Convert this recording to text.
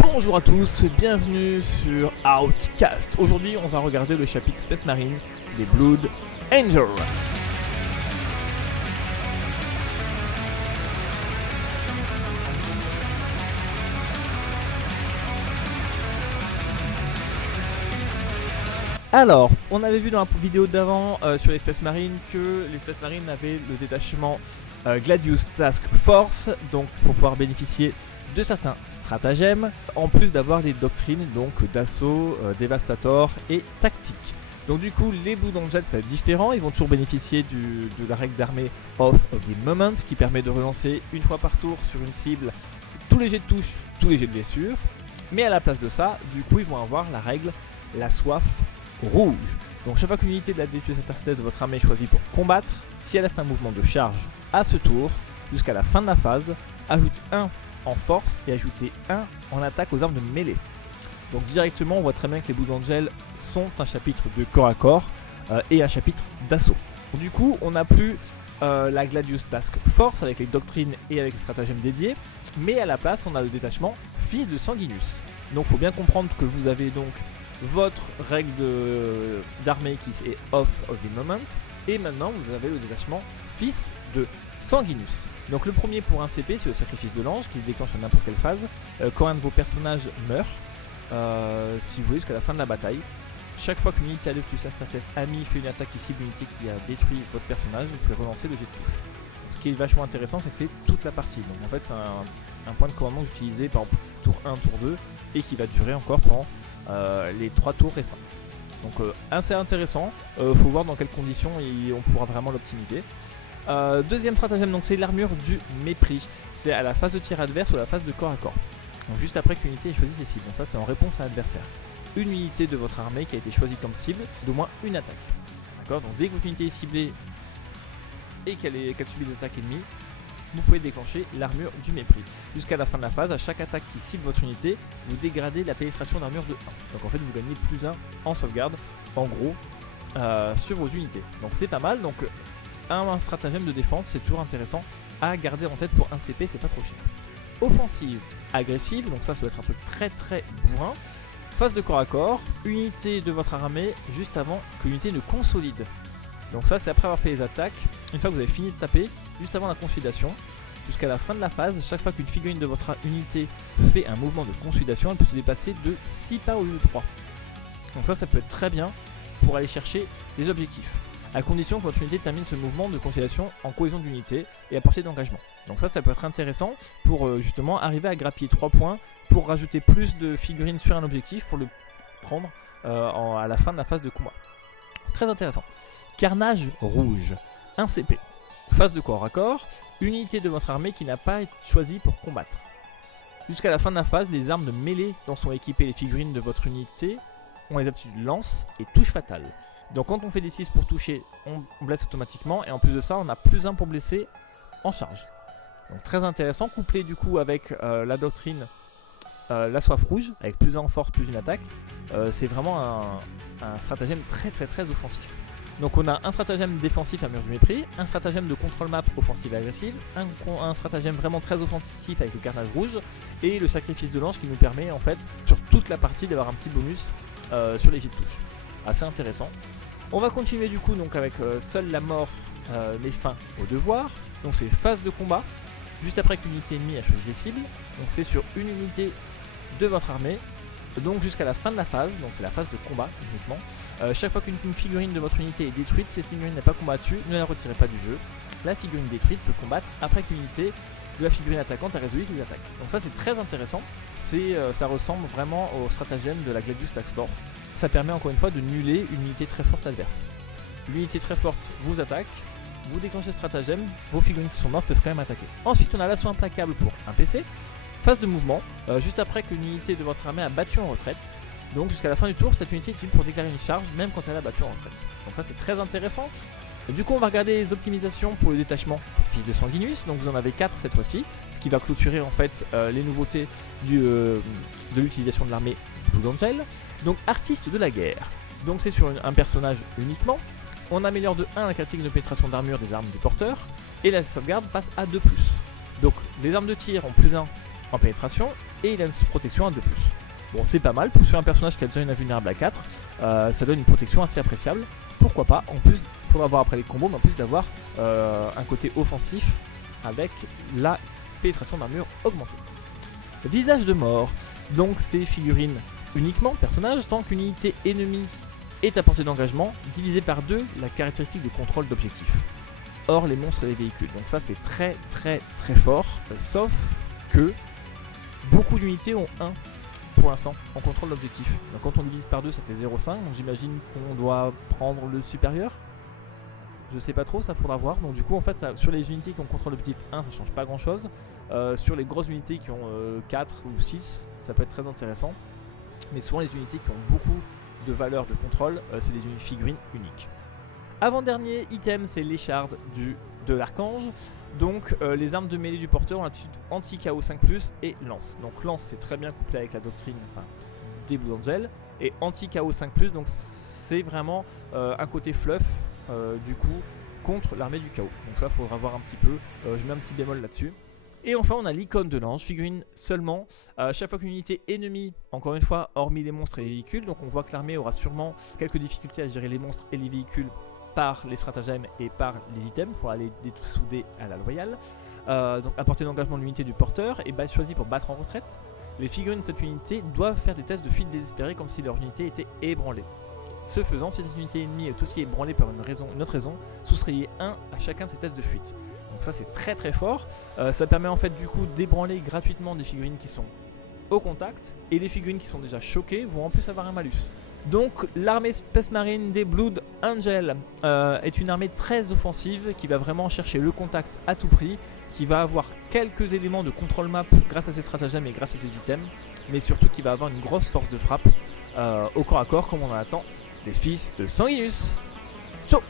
Bonjour à tous, bienvenue sur Outcast. Aujourd'hui, on va regarder le chapitre Space Marine des Blood Angels. Alors, on avait vu dans la vidéo d'avant sur les Space Marines que les Space Marines avaient le détachement Gladius Task Force, donc pour pouvoir bénéficier de certains stratagèmes, en plus d'avoir des doctrines donc d'assaut, dévastator et tactique. Donc du coup, les Blood Angels ça va être différent, ils vont toujours bénéficier de la règle d'armée Oath of the Moment qui permet de relancer une fois par tour sur une cible tous les jets de touche, tous les jets de blessure. Mais à la place de ça, du coup, ils vont avoir la règle la soif rouge. Donc chaque fois qu'une unité de la défense interstellaire de votre armée est choisie pour combattre, si elle a fait un mouvement de charge à ce tour, jusqu'à la fin de la phase, ajoute 1 en force et ajoutez 1 en attaque aux armes de mêlée. Donc directement on voit très bien que les Blood Angels sont un chapitre de corps à corps et un chapitre d'assaut. Du coup on n'a plus la Gladius Task Force avec les doctrines et avec les stratagèmes dédiés, mais à la place on a le détachement Fils de Sanguinus. Donc il faut bien comprendre que vous avez donc votre règle d'armée qui est Oath of the Moment, et maintenant vous avez le détachement Fils de Sanguinus. Donc le premier pour un CP, c'est le sacrifice de l'ange qui se déclenche à n'importe quelle phase. Quand un de vos personnages meurt, si vous voulez jusqu'à la fin de la bataille, chaque fois qu'une unité Adeptus Astartes ami fait une attaque qui cible une unité qui a détruit votre personnage, vous pouvez relancer le jet de touche. Donc, ce qui est vachement intéressant, c'est que c'est toute la partie. Donc en fait c'est un point de commandement que vous utilisez par exemple tour 1, tour 2, et qui va durer encore pendant les 3 tours restants. Donc assez intéressant, faut voir dans quelles conditions on pourra vraiment l'optimiser. Deuxième stratagème, donc c'est l'armure du mépris. C'est à la phase de tir adverse ou à la phase de corps à corps. Donc juste après qu'une unité ait choisi ses cibles. Donc ça c'est en réponse à l'adversaire. Une unité de votre armée qui a été choisie comme cible, d'au moins une attaque. D'accord. Donc dès que votre unité est ciblée et qu'elle subit des attaques ennemies, vous pouvez déclencher l'armure du mépris. Jusqu'à la fin de la phase, à chaque attaque qui cible votre unité, vous dégradez la pénétration d'armure de 1. Donc en fait vous gagnez plus 1 en sauvegarde, en gros, sur vos unités. Donc c'est pas mal. Donc un stratagème de défense, c'est toujours intéressant à garder en tête pour un CP, c'est pas trop cher. Offensive, agressive, donc ça doit être un truc très très bourrin. Phase de corps à corps, unité de votre armée juste avant que l'unité ne consolide. Donc ça c'est après avoir fait les attaques, une fois que vous avez fini de taper, juste avant la consolidation, jusqu'à la fin de la phase, chaque fois qu'une figurine de votre unité fait un mouvement de consolidation, elle peut se déplacer de 6 pas au lieu de 3. Donc ça peut être très bien pour aller chercher des objectifs, à condition que votre unité termine ce mouvement de consolidation en cohésion d'unité et à portée d'engagement. Donc ça peut être intéressant pour justement arriver à grappiller 3 points pour rajouter plus de figurines sur un objectif pour le prendre à la fin de la phase de combat. Très intéressant. Carnage rouge, 1 CP. Phase de corps à corps, unité de votre armée qui n'a pas été choisie pour combattre. Jusqu'à la fin de la phase, les armes de mêlée dont sont équipées les figurines de votre unité ont les aptitudes lance et touche fatale. Donc quand on fait des 6 pour toucher, on blesse automatiquement, et en plus de ça, on a plus 1 pour blesser en charge. Donc très intéressant, couplé du coup avec la doctrine la soif rouge, avec plus 1 en force, plus une attaque. C'est vraiment un stratagème très très très offensif. Donc on a un stratagème défensif à mur du mépris, un stratagème de contrôle map offensive et agressive, un stratagème vraiment très offensif avec le carnage rouge, et le sacrifice de l'ange qui nous permet en fait sur toute la partie d'avoir un petit bonus sur les jets de touche. Assez intéressant. On va continuer du coup donc avec seule la mort met fin au devoir. Donc c'est phase de combat, juste après qu'une unité ennemie a choisi ses cibles. Donc c'est sur une unité de votre armée. Donc jusqu'à la fin de la phase, donc c'est la phase de combat uniquement. Chaque fois qu'une figurine de votre unité est détruite, cette figurine n'est pas combattue, ne la retirez pas du jeu. La figurine détruite peut combattre après qu'une unité de la figurine attaquante a résolu ses attaques. Donc ça c'est très intéressant, ça ressemble vraiment au stratagème de la Gladius Task Force. Ça permet encore une fois de nuller une unité très forte adverse. L'unité très forte vous attaque, vous déclenchez le stratagème, vos figurines qui sont mortes peuvent quand même attaquer. Ensuite on a l'assaut implacable pour un PC. Phase de mouvement, juste après qu'une unité de votre armée a battu en retraite. Donc jusqu'à la fin du tour, cette unité est utile pour déclarer une charge même quand elle a battu en retraite. Donc ça c'est très intéressant. Et du coup on va regarder les optimisations pour le détachement Fils de Sanguinus. Donc vous en avez 4 cette fois-ci, ce qui va clôturer en fait les nouveautés de l'utilisation de l'armée Blood Angel. Donc artiste de la guerre, donc c'est sur un personnage uniquement. On améliore de 1 la critique de pénétration d'armure des armes du porteur, et la sauvegarde passe à 2+. Donc les armes de tir ont plus 1 en pénétration et il a une protection à 2+. Bon, c'est pas mal, pour sur un personnage qui a déjà une invulnérable à 4, ça donne une protection assez appréciable. Pourquoi pas, en plus, il faudra voir après les combos, mais en plus d'avoir un côté offensif avec la pénétration d'armure augmentée. Visage de mort, donc c'est figurine uniquement personnage tant qu'une unité ennemie est à portée d'engagement, divisé par 2 la caractéristique de contrôle d'objectif. Or les monstres et les véhicules, donc ça c'est très fort, sauf que beaucoup d'unités ont 1 pour l'instant en contrôle d'objectif. Donc quand on divise par 2 ça fait 0,5, donc j'imagine qu'on doit prendre le supérieur. Je sais pas trop, ça faudra voir. Donc du coup en fait ça, sur les unités qui ont contrôle d'objectif 1 ça change pas grand chose. Sur les grosses unités qui ont 4 ou 6 ça peut être très intéressant. Mais souvent les unités qui ont beaucoup de valeur de contrôle c'est des figurines uniques. Avant-dernier item c'est l'écharde de l'archange. Donc les armes de mêlée du porteur ont l'aptitude anti-KO 5+, et lance. Donc lance c'est très bien couplé avec la doctrine des Blue Angels. Et anti-KO 5+, donc c'est vraiment un côté fluff du coup contre l'armée du chaos. Donc ça faudra voir un petit peu, je mets un petit bémol là-dessus. Et enfin on a l'icône de l'ange, figurine seulement. Chaque fois qu'une unité ennemie, encore une fois hormis les monstres et les véhicules, donc on voit que l'armée aura sûrement quelques difficultés à gérer les monstres et les véhicules par les stratagèmes et par les items, il faudra les dessouder à la loyale. Donc à portée d'engagement de l'unité du porteur et choisi pour battre en retraite. Les figurines de cette unité doivent faire des tests de fuite désespérée comme si leur unité était ébranlée. Ce faisant, si cette unité ennemie est aussi ébranlée par une autre raison, soustrayez 1 à chacun de ces tests de fuite. Donc ça c'est très fort, ça permet en fait du coup d'ébranler gratuitement des figurines qui sont au contact, et des figurines qui sont déjà choquées vont en plus avoir un malus. Donc l'armée Space Marine des Blood Angels est une armée très offensive qui va vraiment chercher le contact à tout prix, qui va avoir quelques éléments de contrôle map grâce à ses stratagèmes et grâce à ses items, mais surtout qui va avoir une grosse force de frappe au corps à corps comme on en attend des fils de Sanguinius. Ciao.